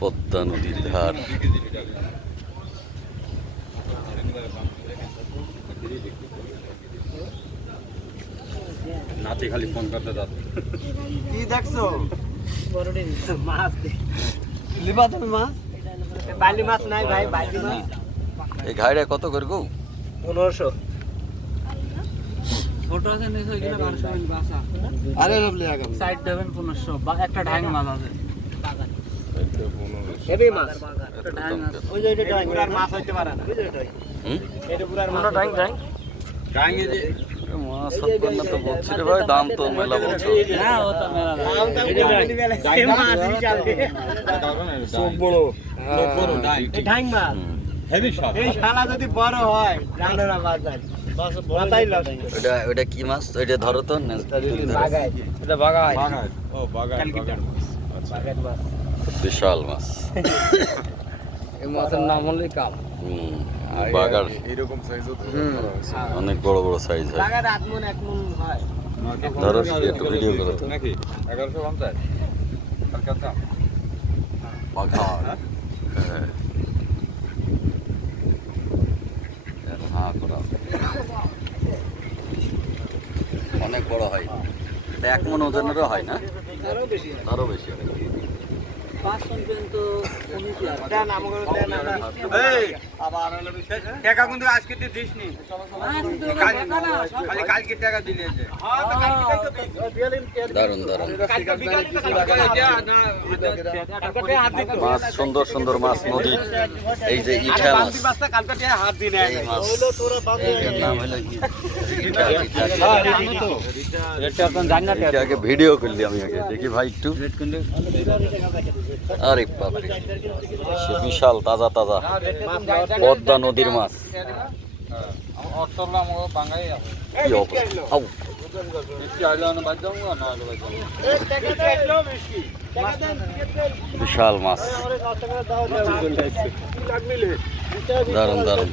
পদ্মা নদীর ধার। নাতি খালি ফোন করতে দাও। কি দেখছো? মাছ লিবা তুমি মাছ? বালি মাছ নাই ভাই, বালি মাছ। এই ঘাইটা কত করে গো? 1500। ছোট আছে নিচে গেলে 1200 বাসা। আরে লাভলি আগাম। সাইড দেবেন 1500 বা একটা ঢাইং মাছ আছে। হেভি মাছ। একটা ঢাইং আছে। ওই যে এটা ঢাইং পুরার মাছ হইতে পারে না। এটা পুরার মাছ ঢাইং ঢাইং। ঢাইং এই যে মাছ হতবার না তো বলছি রে ভাই, দাম তো মেলা বলছো। না ও তো মেলা না। দাম তো ঢাইং মাছ হিসাবে। সব বড়। সব বড় ঢাইং। ঢাইং মাছ। Heavy shot. এই শালা যদি বড় হয় জানো না বাজার। মাথায় লাগে। ওটা কি মাছ? ওইটা ধরো তো। বাগাই। এটা বাগাই। বাগাই। ও বাগাই। বাগাই মাছ। বিশাল মাছ। এই মাছের নাম হলেই কাম। বাগার এরকম সাইজও অনেক বড় বড় সাইজ হয়। বাগার আত্মন এক মন হয়। ধরো একটু ভিডিও করো তো। নাকি 1150 কলকাতা বাঘার। হ্যাঁ। হ্যাঁ করা অনেক বড় হয়। এটা 1 মণ ওজনেরও হয় না? আরো বেশি। আরো বেশি। 5 টন পর্যন্ত কমিটি আছে। দেন আমাকে দেন আমরা। এই আবার হলো বিশেষ টাকা কিন্তু আজকে তুই দিস নি। খালি কালকে টাকা দিলে যে। হ্যাঁ তো কালকে তো দিস। দারুন দারুন কালকে বিকালে তো মাছ, সুন্দর সুন্দর মাছ নদীর। এই যে ইঠা মাছ। কালকে হাত দিনে এই মাছ এর নাম হলো কি? ইঠা। রেটটা আপনি জানেন না? এটা আগে ভিডিও করলি আমি আগে দেখি ভাই একটু। রেট কিন্তু আরে বাপরে, সে বিশাল তাজা তাজা পদ্মা নদীর মাছ। অট্টলা আমগো বাঙাই আছে কি অবস্থা! আউ, বেশি আইলো না বাদ যাবো না আইলো বাদ যাবো বিশাল মাছ। দারুন দারুন।